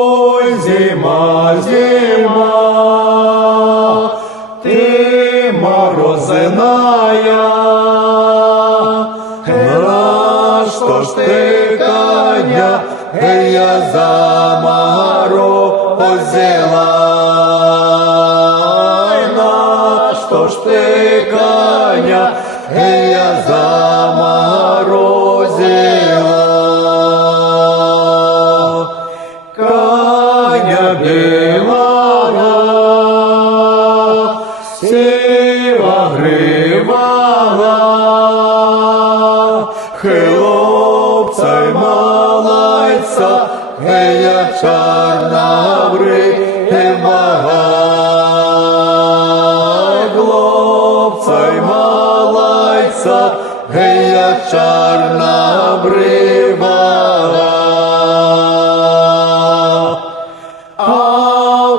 Ой, зима, зима, ты морозяная, на что ж ты, коня, я за мороз взяла? На что ж ты, коня, я за мороз взяла? Коня белого, сива гривого, хлопца й малайца, я чорна гривого. Хлопца й малайца, я чорна гривого.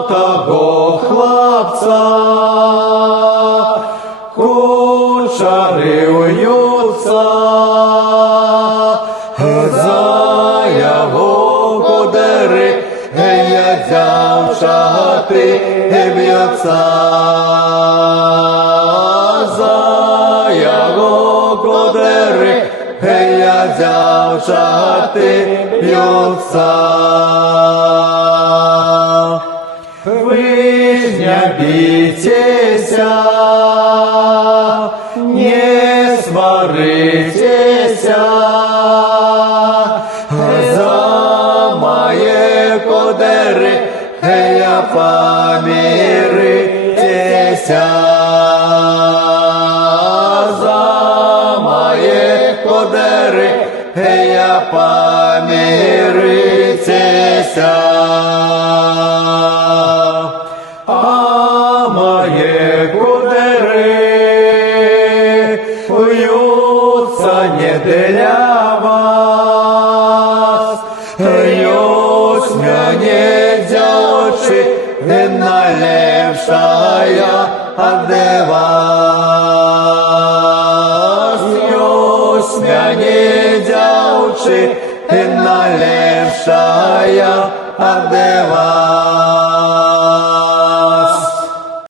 Того хлопца кучари уються, за його кудери я дівчати б'ються. За його кудери я дівчати б'ються. Вы не бійтеся, не сваритеся, за моє кудери я помиритеся. За моє кудери я помиритеся. А моє кудери в'ються не для вас, ось мене дівчи налепшая де вас. Ось мене дівчи налепшая де вас.